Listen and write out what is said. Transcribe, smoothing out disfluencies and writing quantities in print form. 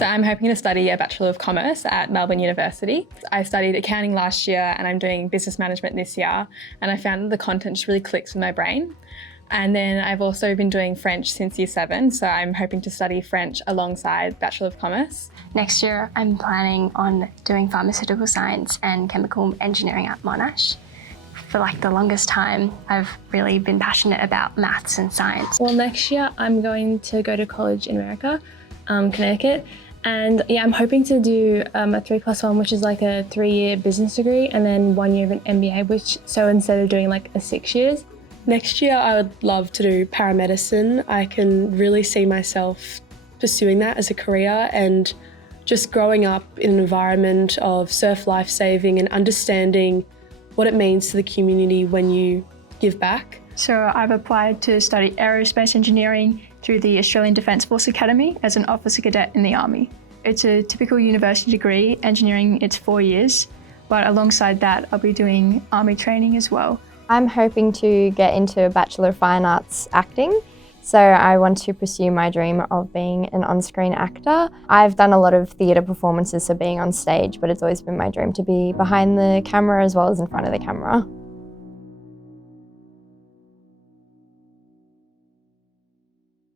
So I'm hoping to study a Bachelor of Commerce at Melbourne University. I studied accounting last year and I'm doing business management this year, and I found that the content just really clicks with my brain. And then I've also been doing French since year 7, so I'm hoping to study French alongside Bachelor of Commerce. Next year, I'm planning on doing pharmaceutical science and chemical engineering at Monash. For the longest time, I've really been passionate about maths and science. Well, next year I'm going to go to college in America, Connecticut. And yeah, I'm hoping to do a 3+1, which is like a 3-year business degree, and then 1 year of an MBA, so instead of doing like a 6 years. Next year, I would love to do paramedicine. I can really see myself pursuing that as a career, and just growing up in an environment of surf lifesaving and understanding what it means to the community when you give back. So I've applied to study aerospace engineering through the Australian Defence Force Academy as an officer cadet in the Army. It's a typical university degree. Engineering, it's 4 years, but alongside that, I'll be doing Army training as well. I'm hoping to get into a Bachelor of Fine Arts acting. So I want to pursue my dream of being an on-screen actor. I've done a lot of theatre performances, so being on stage, but it's always been my dream to be behind the camera as well as in front of the camera.